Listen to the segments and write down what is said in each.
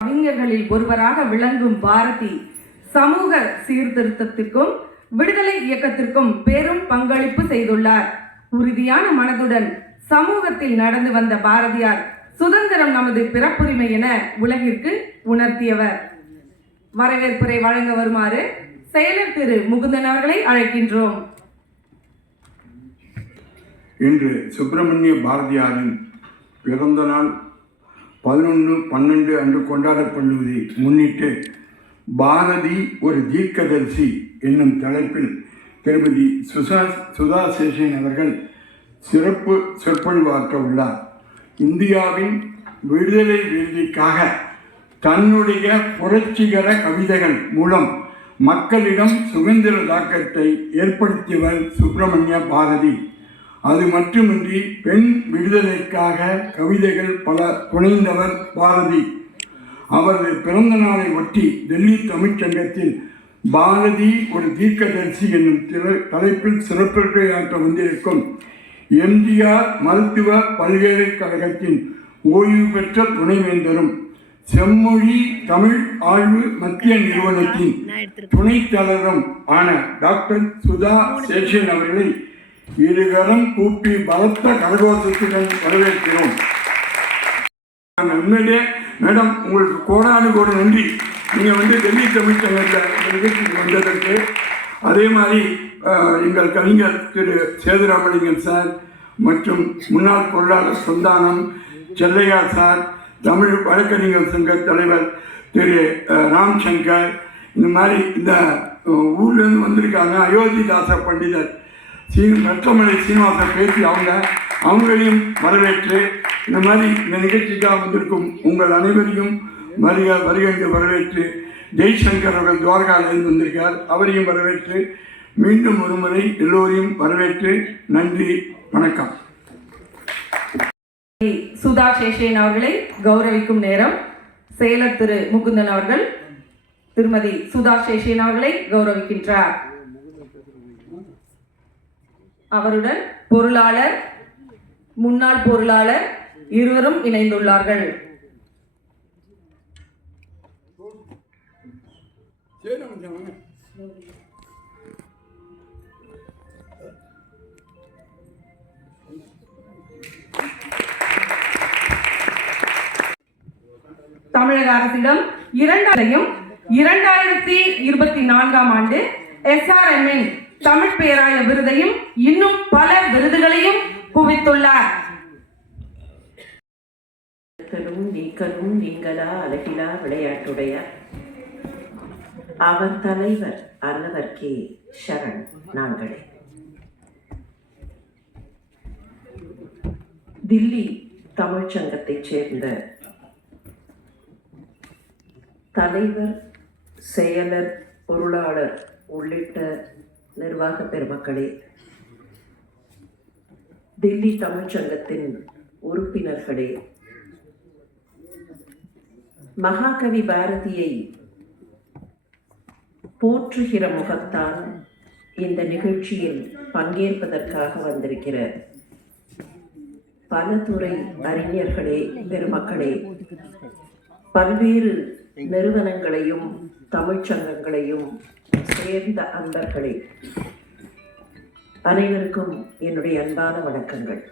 கவிஞர்களில் ஒருவராக விளங்கும் பாரதி சமூக சீர்திருத்தத்திற்கும் விடுதலை இயக்கத்திற்கும் பெரும் பங்களிப்பு செய்துள்ளார். உறுதியான மனதுடன் சமூகத்தில் நடந்து வந்த பாரதியார் சுதந்திரம் நமது பிறப்புரிமை என உலகிற்கு உணர்த்தியவர். வரவேற்புரை வழங்க வருமாறு செயலர் திரு முகுந்தன் அவர்களை அழைக்கின்றோம். இன்று சுப்பிரமணிய பாரதியாரின் பிறந்த நாள் பதினொன்று பன்னெண்டு அன்று கொண்டாடப்படுவதை முன்னிட்டு பாரதி ஒரு தீர்க்கதரிசி என்னும் தலைப்பில் திருமதி சுசா சுதா சேஷன் அவர்கள் சிறப்பு சொற்பொழிவாற்ற உள்ளார். இந்தியாவின் விடுதலை வீழ்ச்சிக்காக தன்னுடைய புரட்சிகர கவிதைகள் மூலம் மக்களிடம் சுதந்திர தாக்கத்தை ஏற்படுத்தியவர் சுப்பிரமணிய பாரதி. அது மட்டுமின்றி பெண் விடுதலைக்காக கவிதைகள் பல துணைந்தவர் பாரதி. அவரது பிறந்த நாளை ஒட்டி டெல்லி தமிழ்ச்சங்கத்தில் பாரதி ஒரு தீர்க்கதரிசி என்னும் திரு- தலைப்பில் சிறப்புரையாற்ற வந்திருக்கும் எம்ஜிஆர் மருத்துவ பல்கலைக்கழகத்தின் ஓய்வு பெற்ற துணைவேந்தரும் செம்மொழி தமிழ் ஆய்வு மத்திய நிறுவனத்தின் துணைத் தலைவரும் ஆன டாக்டர் சுதா சேஷன் அவர்களை இருகரம் கூப்பி பலத்த கரகோஷத்துடன் வரவேற்கிறோம். உண்மையிலே மேடம் உங்களுக்கு கோடானு கோடி நன்றி. நீங்கள் வந்து டெல்லி தமிழ்ச்சங்கத்தில் நிகழ்ச்சிக்கு வந்ததற்கு. அதே மாதிரி எங்கள் கவிஞர் திரு சேதுராமலிங்கன் சார் மற்றும் முன்னாள் பொருளாளர் சந்தானம் செல்லையா சார் தமிழ் வழக்கறிஞர் சங்க தலைவர் திரு ராம்சங்கர் ராம் சங்கர் இந்த மாதிரி இந்த ஊர்லேருந்து வந்திருக்காங்க. அயோத்திதாச பண்டிதர் சீன மெட்ரமலை சீனிவாசன் பேசி அவங்க அவங்களையும் வரவேற்று இந்த மாதிரி இந்த நிகழ்ச்சிக்காக வந்திருக்கும் உங்கள் அனைவரையும் வருக வருகின்ற வரவேற்று ஜெய்சங்கர் அவர்கள் துவாரகாலேருந்து வந்திருக்கார். அவரையும் வரவேற்று மீண்டும் ஒருமுறை எல்லோரையும் வரவேற்று நன்றி வணக்கம். சுதா சேஷேன் அவர்களை கௌரவிக்கும் நேரம். செயலர் திரு முகுந்தன் அவர்கள் திருமதி சுதா சேஷேன் அவர்களை கௌரவிக்கின்றார். அவருடன் பொருளாளர் முன்னாள் பொருளாளர் இருவரும் இணைந்துள்ளார்கள். சரி தமிழக அரசிடம் இரண்டாயிரம் இரண்டாயிரத்தி இருபத்தி நான்காம் ஆண்டு எஸ்ஆர்எம்மின் தமிழ் பேராய விருதையும் இன்னும் பல விருதுகளையும் குவித்துள்ளார். நீக்கலும் நீங்களா அழகிலா விளையாட்டுடைய? அவர் தலைவர் அல்லவர் கே சரண் நாங்களே. தில்லி தமிழ்ச்சங்கத்தைச் சேர்ந்த தலைவர் செயலர் பொருளாளர் உள்ளிட்ட நிர்வாக பெருமக்களே தில்லி தமிழ்ச்சங்கத்தின் உறுப்பினர்களே மகாகவி பாரதியை போற்றுகிற முகத்தான் இந்த நிகழ்ச்சியில் பங்கேற்பதற்காக வந்திருக்கிற பல துறை அறிஞர்களே பெருமக்களே பல்வேறு நிறுவனங்களையும் தமிழ்ச்சங்கங்களையும் சேர்ந்த அன்பர்களே அனைவருக்கும் என்னுடைய அன்பான வணக்கங்கள்.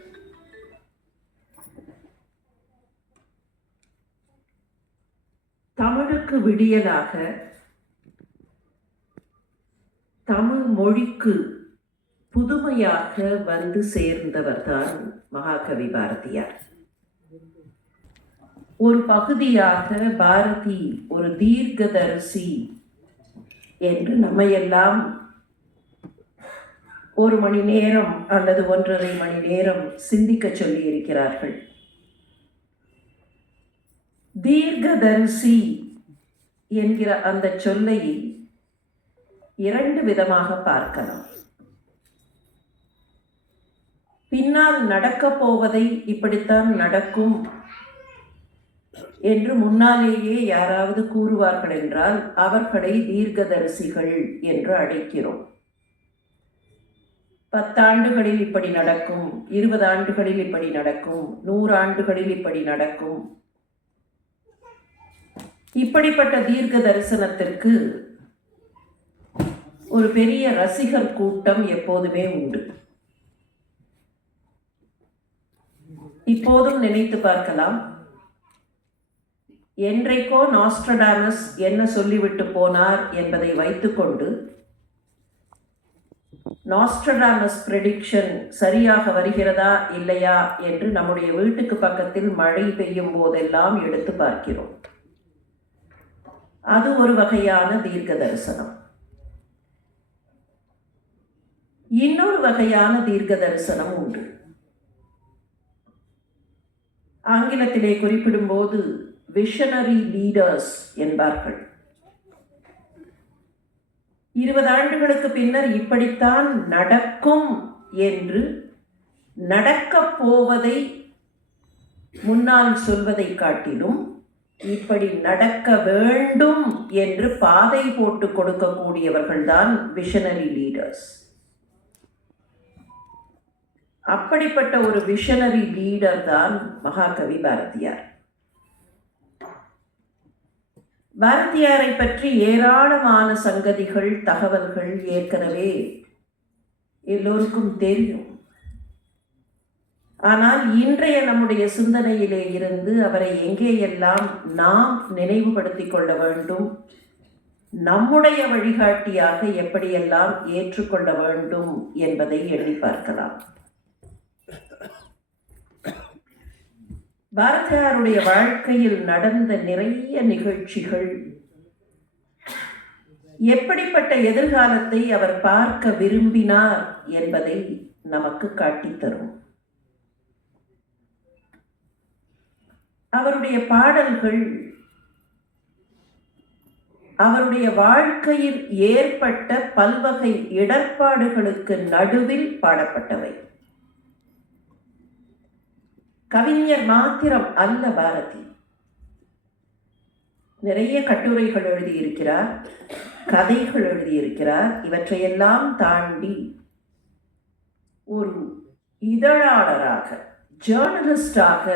தமிழுக்கு விடியலாக தமிழ் மொழிக்கு புதுமையாக வந்து சேர்ந்தவர்தான் மகாகவி பாரதியார். ஒரு பகுதியாக பாரதி ஒரு தீர்க்கதரிசி என்று நம்மையெல்லாம் ஒரு மணி நேரம் அல்லது ஒன்றரை மணி நேரம் சிந்திக்க சொல்லி இருக்கிறார்கள் தீர்க்கதரிசி என்கிற அந்த சொல்லை இரண்டு விதமாக பார்க்கலாம். பின்னால் நடக்கப் போவதை இப்படித்தான் நடக்கும். என்று முன்னாலேயே யாராவது கூறுவார்கள் என்றால் அவர்களை தீர்க்கதரிசிகள் என்று அழைக்கிறோம். பத்தாண்டுகளில் இப்படி நடக்கும் இருபது ஆண்டுகளில் இப்படி நடக்கும் நூறாண்டுகளில் இப்படி நடக்கும். இப்படிப்பட்ட தீர்க்க தரிசனத்திற்கு ஒரு பெரிய ரசிகர் கூட்டம் எப்போதுமே உண்டு. இப்போதும் நினைத்து பார்க்கலாம். என்றைக்கோ நாஸ்ட்ரடாமஸ் என்ன சொல்லிவிட்டு போனார் என்பதை வைத்துக்கொண்டு நாஸ்ட்ரடாமஸ் ப்ரெடிக்ஷன் சரியாக வருகிறதா இல்லையா என்று நம்முடைய வீட்டுக்கு பக்கத்தில் மழை பெய்யும் போதெல்லாம் எடுத்து பார்க்கிறோம். அது ஒரு வகையான தீர்க்க தரிசனம் இன்னொரு வகையான தீர்க்க தரிசனம் உண்டு. ஆங்கிலத்திலே குறிப்பிடும்போது விஷனரி லீடர்ஸ் என்பார்கள். இருபது ஆண்டுகளுக்கு பின்னர் இப்படித்தான் நடக்கும் என்று நடக்கப் போவதை முன்னால் சொல்வதை காட்டிலும் இப்படி நடக்க வேண்டும் என்று பாதை போட்டு கொடுக்கக்கூடியவர்கள்தான் விஷனரி லீடர்ஸ் அப்படிப்பட்ட ஒரு விஷனரி லீடர் தான் மகாகவி பாரதியார். பாரதியாரை பற்றி ஏராளமான சங்கதிகள் தகவல்கள் ஏற்கனவே எல்லோருக்கும் தெரியும். ஆனால் இன்றைய நம்முடைய சிந்தனையிலே இருந்து அவரை எங்கேயெல்லாம் நாம் நினைவுபடுத்திக் கொள்ள வேண்டும்? நம்முடைய வழிகாட்டியாக எப்படியெல்லாம் ஏற்றுக்கொள்ள வேண்டும் என்பதை எண்ணி பார்க்கலாம். பாரதியாருடைய வாழ்க்கையில் நடந்த நிறைய நிகழ்ச்சிகள். எப்படிப்பட்ட எதிர்காலத்தை அவர் பார்க்க விரும்பினார் என்பதை நமக்கு காட்டித்தரும். அவருடைய பாடல்கள் அவருடைய வாழ்க்கையில் ஏற்பட்ட பல்வகை இடர்பாடுகளுக்கு நடுவில் பாடப்பட்டவை. கவிஞர் மாத்திரம் அல்ல பாரதி. நிறைய கட்டுரைகள் எழுதியிருக்கிறார் கதைகள் எழுதியிருக்கிறார் இவற்றையெல்லாம் தாண்டி ஒரு இதழாளராக ஜேர்னலிஸ்டாக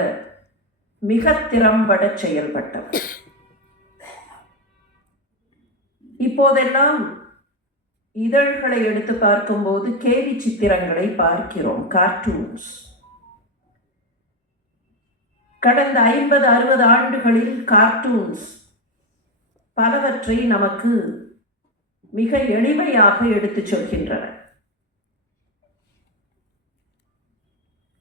மிக திறம்பட செயல்பட்டவர். இப்போதெல்லாம் இதழ்களை எடுத்து பார்க்கும்போது கேலி சித்திரங்களை பார்க்கிறோம் கார்ட்டூன்ஸ் கடந்த ஐம்பது அறுபது ஆண்டுகளில் கார்ட்டூன்ஸ் பலவற்றை நமக்கு மிக எளிமையாக எடுத்துச் சொல்கின்றன.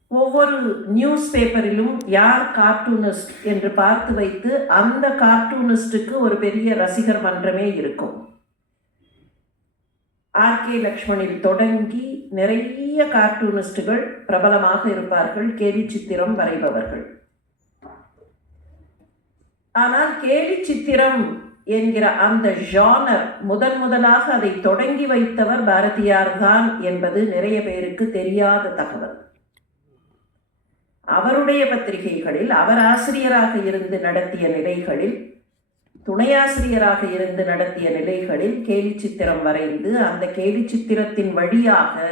ஒவ்வொரு நியூஸ் பேப்பரிலும் யார் கார்ட்டூனிஸ்ட் என்று பார்த்து வைத்து அந்த கார்ட்டூனிஸ்டுக்கு ஒரு பெரிய ரசிகர் மன்றமே இருக்கும். ஆர் கே லக்ஷ்மணில் தொடங்கி நிறைய கார்ட்டூனிஸ்டுகள் பிரபலமாக இருப்பார்கள். கேலி சித்திரம் வரைபவர்கள். ஆனால் கேலி சித்திரம் என்கிற அந்த ஜானர் முதன் முதலாக அதை தொடங்கி வைத்தவர் பாரதியார் தான் என்பது நிறைய பேருக்கு தெரியாத தகவல். அவருடைய பத்திரிகைகளில் அவர் ஆசிரியராக இருந்து நடத்திய நிலைகளில் துணையாசிரியராக இருந்து நடத்திய நிலைகளில் கேலி சித்திரம் வரைந்து அந்த கேலி சித்திரத்தின் வழியாக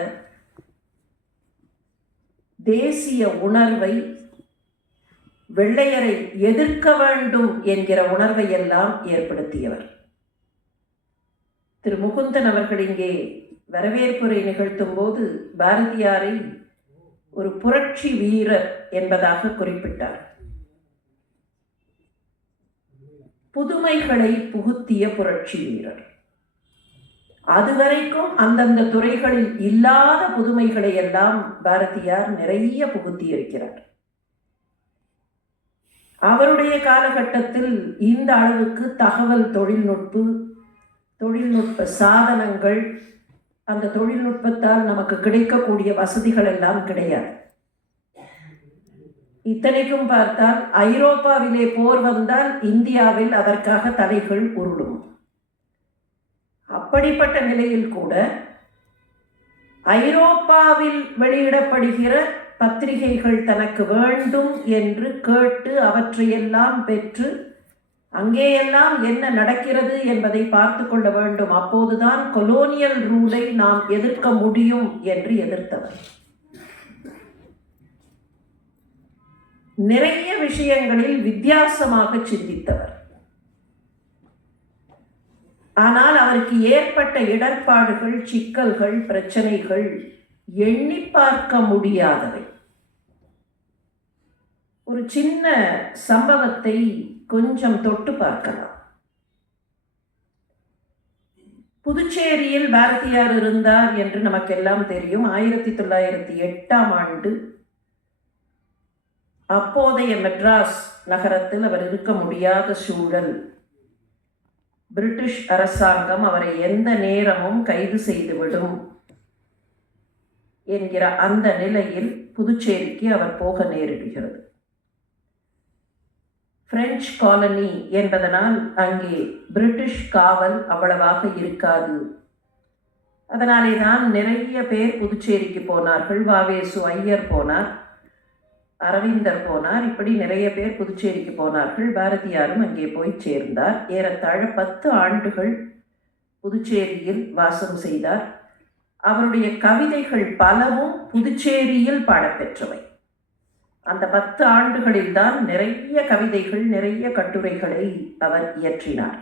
தேசிய உணர்வை வெள்ளையரை எதிர்க்க வேண்டும் என்கிற உணர்வை எல்லாம் ஏற்படுத்தியவர். திரு முகுந்தன் அவர்கள் இங்கே வரவேற்புரை நிகழ்த்தும் போது பாரதியாரை ஒரு புரட்சி வீரர் என்பதாக குறிப்பிட்டார். புதுமைகளை புகுத்திய புரட்சி வீரர். அதுவரைக்கும் அந்தந்த துறைகளில் இல்லாத புதுமைகளை எல்லாம் பாரதியார் நிறைய புகுத்தியிருக்கிறார். அவருடைய காலகட்டத்தில் இந்த அளவுக்கு தகவல் தொழில்நுட்பு தொழில்நுட்ப சாதனங்கள் அந்த தொழில்நுட்பத்தால் நமக்கு கிடைக்கக்கூடிய வசதிகள் எல்லாம் கிடையாது. இத்தனைக்கும் பார்த்தால் ஐரோப்பாவிலே போர் வந்தால் இந்தியாவில் அதற்காக தலைகள் உருளும். அப்படிப்பட்ட நிலையில் கூட ஐரோப்பாவில் வெளியிடப்படுகிற பத்திரிகைகள் தனக்கு வேண்டும் என்று கேட்டு அவற்றையெல்லாம் பெற்று அங்கேயெல்லாம் என்ன நடக்கிறது என்பதை பார்த்து கொள்ள வேண்டும். அப்போதுதான் கொலோனியல் ரூலை நாம் எதிர்க்க முடியும் என்று எதிர்த்தவர். நிறைய விஷயங்களில் வித்தியாசமாக சிந்தித்தவர். ஆனால் அவருக்கு ஏற்பட்ட இடர்பாடுகள் சிக்கல்கள் பிரச்சனைகள் எண்ணி பார்க்க முடியாதவை. ஒரு சின்ன சம்பவத்தை கொஞ்சம் தொட்டு பார்க்கலாம். புதுச்சேரியில் பாரதியார் இருந்தார் என்று நமக்கெல்லாம் தெரியும். ஆயிரத்தி தொள்ளாயிரத்தி எட்டாம் ஆண்டு அப்போதைய மெட்ராஸ் நகரத்தில் அவர் இருக்க முடியாத சூழல். பிரிட்டிஷ் அரசாங்கம் அவரை எந்த நேரமும் கைது செய்துவிடும். என்கிற அந்த நிலையில் புதுச்சேரிக்கு அவர் போக நேரிடுகிறது. பிரெஞ்சு காலனி என்பதனால் அங்கே பிரிட்டிஷ் காவல் அவ்வளவாக இருக்காது. அதனாலே தான் நிறைய பேர் புதுச்சேரிக்கு போனார்கள். வாவேசு ஐயர் போனார் அரவிந்தர் போனார் இப்படி நிறைய பேர் புதுச்சேரிக்கு போனார்கள். பாரதியாரும் அங்கே போய் சேர்ந்தார். ஏறத்தாழ பத்து ஆண்டுகள் புதுச்சேரியில் வாசம் செய்தார். அவருடைய கவிதைகள் பலவும் புதுச்சேரியில் பாடப்பெற்றவை. அந்த பத்து ஆண்டுகளில் தான் நிறைய கவிதைகள் நிறைய கட்டுரைகளை அவர் இயற்றினார்.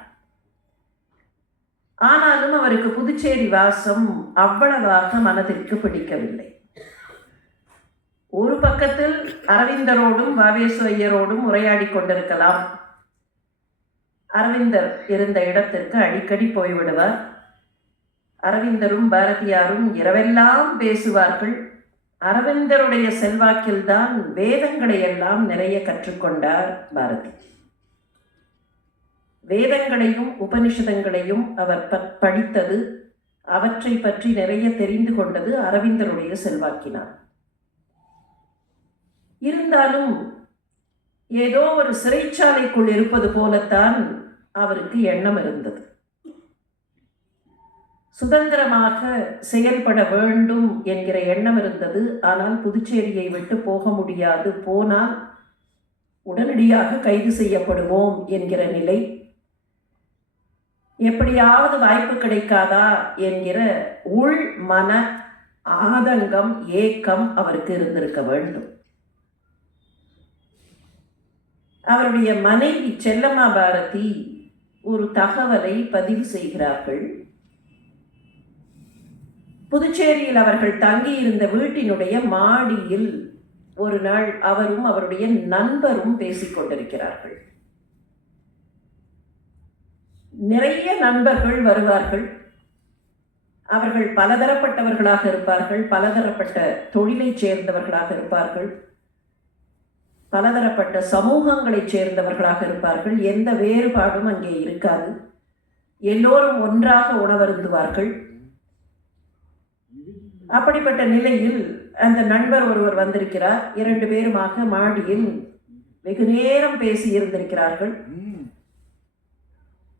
ஆனாலும் அவருக்கு புதுச்சேரி வாசம் அவ்வளவாக மனதிற்கு பிடிக்கவில்லை. ஒரு பக்கத்தில் அரவிந்தரோடும் வாவேசு உரையாடி கொண்டிருக்கலாம். அரவிந்தர் இருந்த இடத்திற்கு அடிக்கடி போய்விடுவார். அரவிந்தரும் பாரதியாரும் இரவெல்லாம் பேசுவார்கள். அரவிந்தருடைய செல்வாக்கில்தான் வேதங்களை எல்லாம் நிறைய கற்றுக்கொண்டார் பாரதி. வேதங்களையும் உபனிஷதங்களையும் அவர் படித்தது அவற்றை பற்றி நிறைய தெரிந்து கொண்டது அரவிந்தருடைய செல்வாக்கினார் இருந்தாலும் ஏதோ ஒரு சிறைச்சாலைக்குள் இருப்பது போலத்தான் அவருக்கு எண்ணம் இருந்தது. சுதந்திரமாக செயல்பட வேண்டும் என்கிற எண்ணம் இருந்தது. ஆனால் புதுச்சேரியை விட்டு போக முடியாது. போனால் உடனடியாக கைது செய்யப்படுவோம் என்கிற நிலை. எப்படியாவது வாய்ப்பு கிடைக்காதா என்கிற உள் மன ஆதங்கம் ஏக்கம் அவருக்கு இருந்திருக்க வேண்டும். அவருடைய மனைவி செல்லம்மா பாரதி ஒரு தகவலை பதிவு செய்கிறார்கள். புதுச்சேரியில் அவர்கள் தங்கியிருந்த வீட்டினுடைய மாடியில் ஒரு நாள் அவரும் அவருடைய நண்பரும் பேசிக்கொண்டிருக்கிறார்கள் நிறைய நண்பர்கள் வருவார்கள். அவர்கள் பலதரப்பட்டவர்களாக இருப்பார்கள். பலதரப்பட்ட தொழிலைச் சேர்ந்தவர்களாக இருப்பார்கள். பலதரப்பட்ட சமூகங்களைச் சேர்ந்தவர்களாக இருப்பார்கள். எந்த வேறுபாடும் அங்கே இருக்காது. எல்லோரும் ஒன்றாக உணவருந்துவார்கள். அப்படிப்பட்ட நிலையில் அந்த நண்பர் ஒருவர் வந்திருக்கிறார். இரண்டு பேருமாக மாடியில் வெகு நேரம் பேசி இருந்திருக்கிறார்கள்.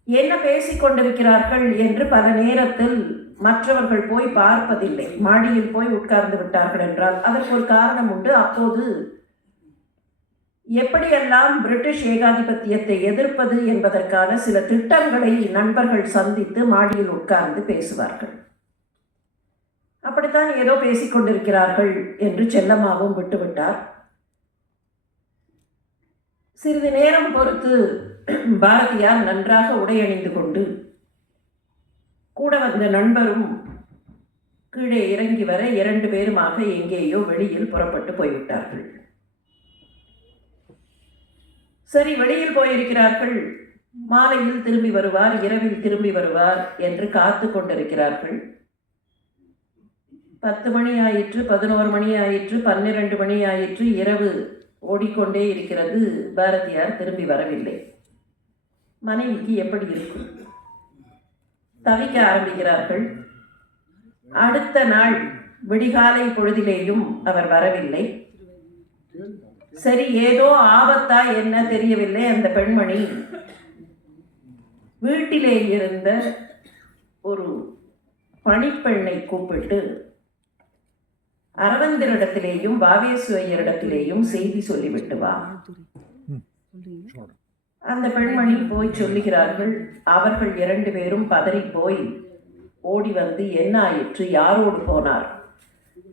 என்ன பேசிக் கொண்டிருக்கிறார்கள் என்று பல நேரத்தில் மற்றவர்கள் போய் பார்ப்பதில்லை. மாடியில் போய் உட்கார்ந்து விட்டார்கள் என்றால் அதற்கு ஒரு காரணம் உண்டு. அப்போது எப்படியெல்லாம் பிரிட்டிஷ் ஏகாதிபத்தியத்தை எதிர்ப்பது என்பதற்கான சில திட்டங்களை நண்பர்கள் சந்தித்து மாடியில் உட்கார்ந்து பேசுவார்கள். அப்படித்தான் ஏதோ பேசிக்கொண்டிருக்கிறார்கள் என்று செல்லம்மாவும் விட்டுவிட்டார். சிறிது நேரம் பொறுத்து பாரதியார் நன்றாக உடை அணிந்து கொண்டு கூட வந்த நண்பரும் கீழே இறங்கி வர இரண்டு பேருமாக எங்கேயோ வெளியில் புறப்பட்டு போய்விட்டார்கள். சரி வெளியில் போயிருக்கிறார்கள். மாலையில் திரும்பி வருவார் இரவில் திரும்பி வருவார் என்று காத்து கொண்டிருக்கிறார்கள். பத்து மணி ஆயிற்று பதினோரு மணி ஆயிற்று பன்னிரண்டு மணி ஆயிற்று இரவு ஓடிக்கொண்டே இருக்கிறது பாரதியார் திரும்பி வரவில்லை. மனைவிக்கு எப்படி இருக்கும்? தவிக்க ஆரம்பிக்கிறார்கள். அடுத்த நாள் விடிகாலை பொழுதிலேயும் அவர் வரவில்லை. சரி ஏதோ ஆபத்தா என்ன தெரியவில்லை அந்த பெண்மணி. வீட்டிலே இருந்த ஒரு பணிப்பெண்ணை கூப்பிட்டு அரவிந்தரிடத்திலேயும் பாவேசு செய்தி சொல்லிவிட்டு வா. அந்த பெண்மணி போய் சொல்லுகிறார்கள் அவர்கள் இரண்டு பேரும் பதறி போய் ஓடி வந்து என்ன ஆயிற்று யாரோடு போனார்?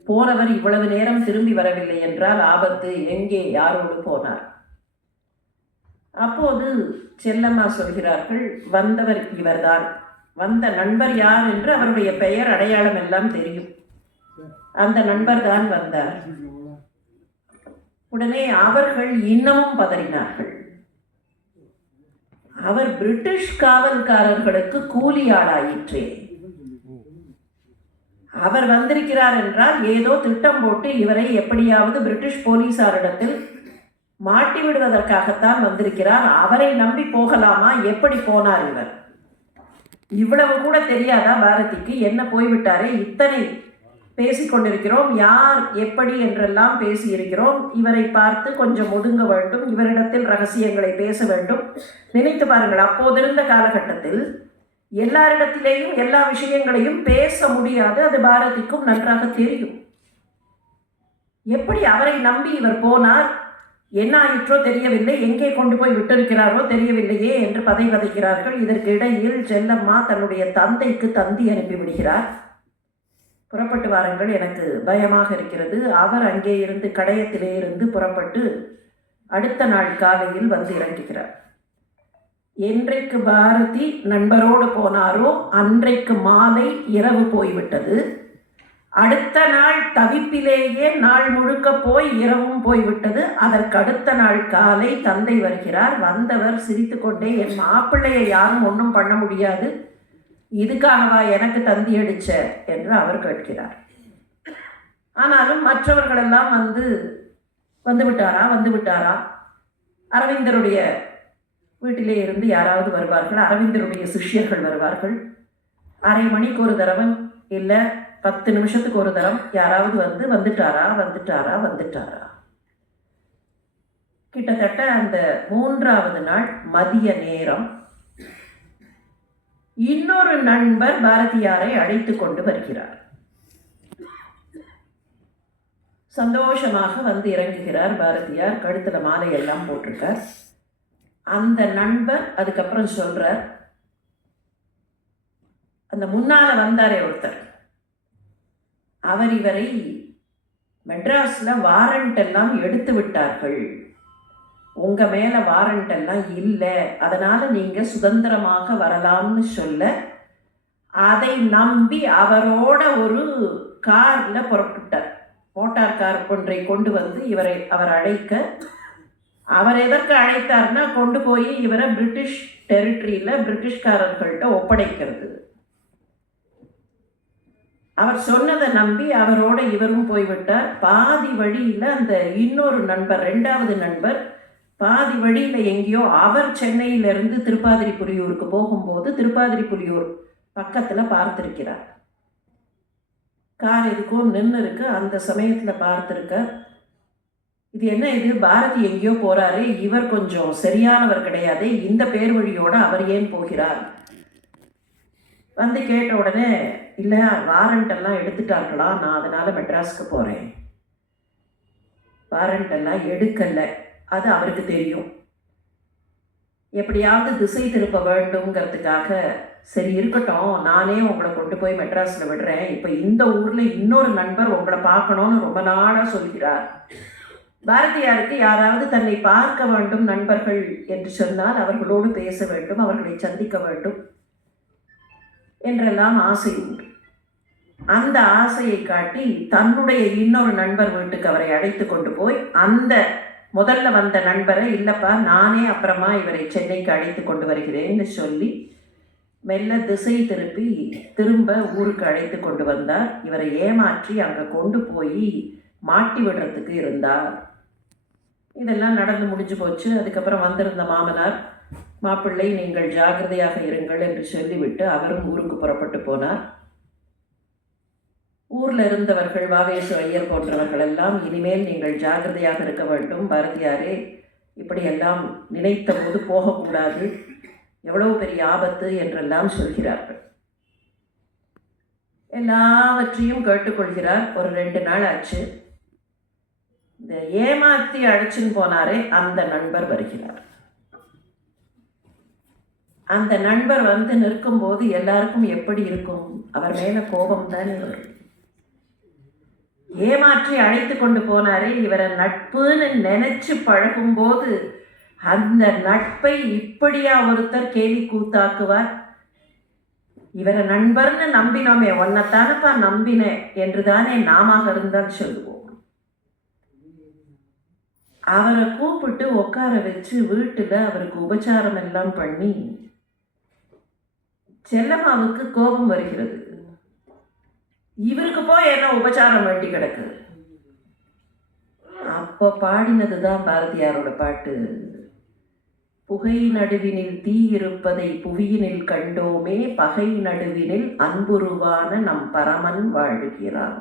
போனவர் இவ்வளவு நேரம் திரும்பி வரவில்லை என்றால் ஆபத்து எங்கே யாரோடு போனார்? அப்போது செல்லம்மா சொல்கிறார்கள் வந்தவர் இவர்தான். வந்த நண்பர் யார் என்று அவருடைய பெயர் அடையாளம் எல்லாம் தெரியும். அந்த நண்பர் தான் வந்தார். உடனே அவர்கள் இன்னமும் பதறினார்கள். அவர் பிரிட்டிஷ் காவல்காரர்களுக்கு கூலி ஆளாயிற்றே அவர் வந்திருக்கிறார் என்றால் ஏதோ திட்டம் போட்டு இவரை எப்படியாவது பிரிட்டிஷ் போலீசாரிடத்தில் மாட்டி விடுவதற்காகத்தான் வந்திருக்கிறார். அவரை நம்பி போகலாமா? எப்படி போனார் இவர்? இவ்வளவு கூட தெரியாதா பாரதிக்கு? என்ன போய்விட்டாரே? இத்தனை பேசிக்கொண்டிருக்கிறோம். யார் எப்படி என்றெல்லாம் பேசியிருக்கிறோம். இவரை பார்த்து கொஞ்சம் ஒதுங்க வேண்டும். இவரிடத்தில் ரகசியங்களை பேச வேண்டும். நினைத்து பாருங்கள் அப்போதிருந்த காலகட்டத்தில் எல்லாரிடத்திலேயும் எல்லா விஷயங்களையும் பேச முடியாது. அது பாரதிக்கும் நன்றாக தெரியும். எப்படி அவரை நம்பி இவர் போனார்? என்ன ஆயிற்றோ தெரியவில்லை. எங்கே கொண்டு போய் விட்டிருக்கிறாரோ தெரியவில்லையே என்று பதை வதைக்கிறார்கள். இதற்கு இடையில் செல்லம்மா தன்னுடைய தந்தைக்கு தந்தி அனுப்பிவிடுகிறார். புறப்பட்டு வாருங்கள். எனக்கு பயமாக இருக்கிறது. அவர் அங்கே இருந்து கடையத்திலே இருந்து புறப்பட்டு அடுத்த நாள் காலையில் வந்து இறங்குகிறார். என்றைக்கு பாரதி நண்பரோடு போனாரோ அன்றைக்கு மாலை இரவு போய்விட்டது. அடுத்த நாள் தவிப்பிலேயே நாள் முழுக்க போய் இரவும் போய்விட்டது. அதற்கு அடுத்த நாள் காலை தந்தை வருகிறார். வந்தவர் சிரித்துக்கொண்டே என் மாப்பிள்ளையை யாரும் ஒன்றும் பண்ண முடியாது. இதுக்காகவா எனக்கு தந்தி அடிச்ச என்று அவர் கேட்கிறார். ஆனாலும் மற்றவர்களெல்லாம் வந்து வந்து விட்டாரா? வந்து விட்டாரா? அரவிந்தருடைய வீட்டிலே இருந்து யாராவது வருவார்கள்? அரவிந்தருடைய சிஷ்யர்கள் வருவார்கள். அரை மணிக்கு ஒரு தடவை இல்லை பத்து நிமிஷத்துக்கு ஒரு தரம் யாராவது வந்து வந்துட்டாரா? வந்துட்டாரா? வந்துட்டாரா? கிட்டத்தட்ட அந்த மூன்றாவது நாள் மதிய நேரம். இன்னொரு நண்பர் பாரதியாரை அழைத்து கொண்டு வருகிறார். சந்தோஷமாக வந்து இறங்குகிறார் பாரதியார். கழுத்தில் மாலை எல்லாம் போட்டிருக்கார். அந்த நண்பர் அதுக்கப்புறம் சொல்கிறார் அந்த முன்னால் வந்தாரே ஒருத்தர். அவர் இவரை மெட்ராஸில் வாரண்ட் எல்லாம் எடுத்து விட்டார்கள். உங்க மேல வாரண்ட் எல்லாம் இல்லை. அதனால நீங்க சுதந்திரமாக வரலாம்னு சொல்ல அதை நம்பி அவரோட ஒரு கார்ல புறப்பட்டார் மோட்டார் கார் ஒன்றை கொண்டு வந்து இவரை அவர் அழைக்க அவர் எதற்கு அழைத்தார்னா கொண்டு போய் இவரை பிரிட்டிஷ் டெரிட்டரியில் பிரிட்டிஷ்காரர்கள்ட்ட ஒப்படைக்கிறது. அவர் சொன்னதை நம்பி அவரோட இவரும் போய்விட்டார். பாதி வழியில் அந்த இன்னொரு நண்பர் ரெண்டாவது நண்பர் பாதி வழியில் எங்கேயோ அவர் சென்னையிலிருந்து திருப்பாதிரிபுரியூருக்கு போகும்போது திருப்பாதிரிப்புலியூர் பக்கத்தில் பார்த்திருக்கிறார். கார் எதுக்கோ நின்று இருக்கு அந்த சமயத்தில் பார்த்துருக்கார். இது என்ன இது? பாரதி எங்கேயோ போகிறாரு இவர் கொஞ்சம் சரியானவர் கிடையாது. இந்த பேர் வழியோட அவர் ஏன் போகிறார்? வந்து கேட்ட உடனே இல்லை வாரண்ட் எல்லாம் எடுத்துட்டார்களா? நான் அதனால் மெட்ராஸ்க்கு போகிறேன் வாரண்ட் எல்லாம் எடுக்கலை. அது அவருக்கு தெரியும். எப்படியாவது திசை திருப்ப வேண்டுங்கிறதுக்காக சரி இருக்கட்டும் நானே உங்களை கொண்டு போய் மெட்ராஸில் விடுறேன். இப்போ இந்த ஊரில் இன்னொரு நண்பர் உங்களை பார்க்கணும்னு ரொம்ப நாளாக சொல்கிறார். பாரதியாருக்கு யாராவது தன்னை பார்க்க வேண்டும் நண்பர்கள் என்று சொன்னால் அவர்களோடு பேச வேண்டும் அவர்களை சந்திக்க வேண்டும் என்றெல்லாம் ஆசை உண்டு. அந்த ஆசையை காட்டி தன்னுடைய இன்னொரு நண்பர் வீட்டுக்கு அவரை அழைத்து கொண்டு போய் அந்த முதல்ல வந்த நண்பரை இல்லைப்பா நானே அப்புறமா இவரை சென்னைக்கு அழைத்து கொண்டு வருகிறேன்னு சொல்லி மெல்ல திசை திருப்பி திரும்ப ஊருக்கு அழைத்து கொண்டு வந்தார். இவரை ஏமாற்றி அங்கே கொண்டு போய் மாட்டி விடுறதுக்கு இருந்தார். இதெல்லாம் நடந்து முடிஞ்சு போச்சு. அதுக்கப்புறம் வந்திருந்த மாமனார் மாப்பிள்ளை நீங்கள் ஜாகிரதையாக இருங்கள் என்று சொல்லிவிட்டு அவரும் ஊருக்கு புறப்பட்டு போனார். ஊரில் இருந்தவர்கள் வாவேசு ஐயர் போன்றவர்கள் எல்லாம் இனிமேல் நீங்கள் ஜாகிரதையாக இருக்க வேண்டும். பாரதியாரே இப்படியெல்லாம் நினைத்த போது போகக்கூடாது. எவ்வளவு பெரிய ஆபத்து என்றெல்லாம் சொல்கிறார்கள். எல்லாவற்றையும் கேட்டுக்கொள்கிறார். ஒரு ரெண்டு நாள் ஆச்சு. இந்த ஏமாத்தி அழைச்சின்னு போனாரே அந்த நண்பர் வருகிறார். அந்த நண்பர் வந்து நிற்கும்போது எல்லாருக்கும் எப்படி இருக்கும்? அவர் மேலே கோபம் தானே வரும். ஏமாற்றி அழைத்து கொண்டு போனாரே இவரை நட்புன்னு நினைச்சு பழகும்போது அந்த நட்பை இப்படியா ஒருத்தர் கேலி கூத்தாக்குவார்? இவரை நண்பர்னு நம்பினோமே ஒன்னத்தானப்பா நம்பினேன் என்று தானே நாம இருந்தால் சொல்லுவோம். அவரை கூப்பிட்டு உட்கார வச்சு வீட்டுல அவருக்கு உபச்சாரம் எல்லாம் பண்ணி செல்லம்மாவுக்கு கோபம் வருகிறது. இவருக்கு போய் என்ன உபச்சாரம் வேண்டி கிடக்குது அப்போ பாடினது தான் பாரதியாரோட பாட்டு. புகை நடுவினில் தீ இருப்பதை புவியினில் கண்டோமே பகை நடுவினில் அன்புருவான நம் பரமன் வாழ்கிறான்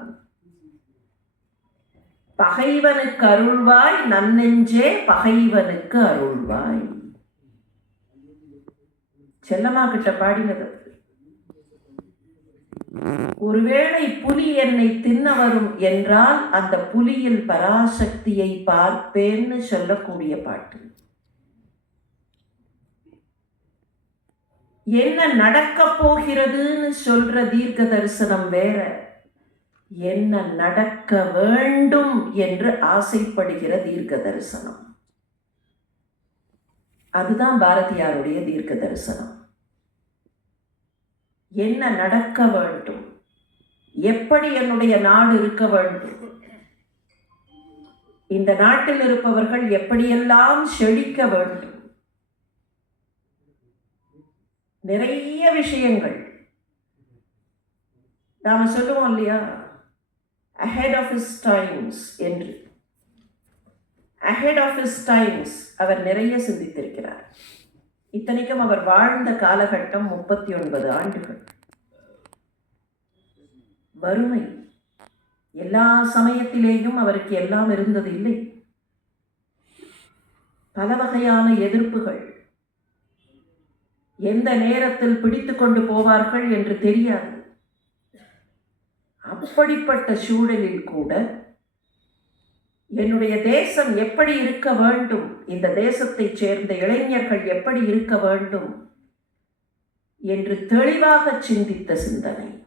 பகைவனுக்கு அருள்வாய் நன்னெஞ்சே பகைவனுக்கு அருள்வாய். செல்லம்மா கிட்ட பாடினது. ஒருவேளை புலி என்னை தின்ன வரும் என்றால் அந்த புலியில் பராசக்தியை பார்ப்பேன்னு சொல்லக்கூடிய பாட்டு. என்ன நடக்க போகிறதுன்னு சொல்ற தீர்க்க தரிசனம் வேற. என்ன நடக்க வேண்டும் என்று ஆசைப்படுகிற தீர்க்க தரிசனம். அதுதான் பாரதியாருடைய தீர்க்க தரிசனம். என்ன நடக்க வேண்டும்? எப்படி என்னுடைய நாடு இருக்க வேண்டும்? இந்த நாட்டில் இருப்பவர்கள் எப்படியெல்லாம் செழிக்க வேண்டும்? நிறைய விஷயங்கள். நாம் சொல்லுவோம் இல்லையா? அஹெட் ஆஃப் இஸ் டைம்ஸ் என்று. அஹெட் ஆஃப் இஸ் டைம்ஸ் அவர் நிறைய சிந்தித்திருக்கிறார். இத்தனைக்கும் அவர் வாழ்ந்த காலகட்டம் முப்பத்தி ஒன்பது ஆண்டுகள். வறுமை. எல்லா சமயத்திலேயும் அவருக்கு எல்லாம் இருந்தது இல்லை. பல வகையான எதிர்ப்புகள். எந்த நேரத்தில் பிடித்து கொண்டு போவார்கள் என்று தெரியாது. அப்படிப்பட்ட சூழலில் கூட என்னுடைய தேசம் எப்படி இருக்க வேண்டும்? இந்த தேசத்தைச் சேர்ந்த இளைஞர்கள் எப்படி இருக்க வேண்டும்? என்று தெளிவாக சிந்தித்த சிந்தனை.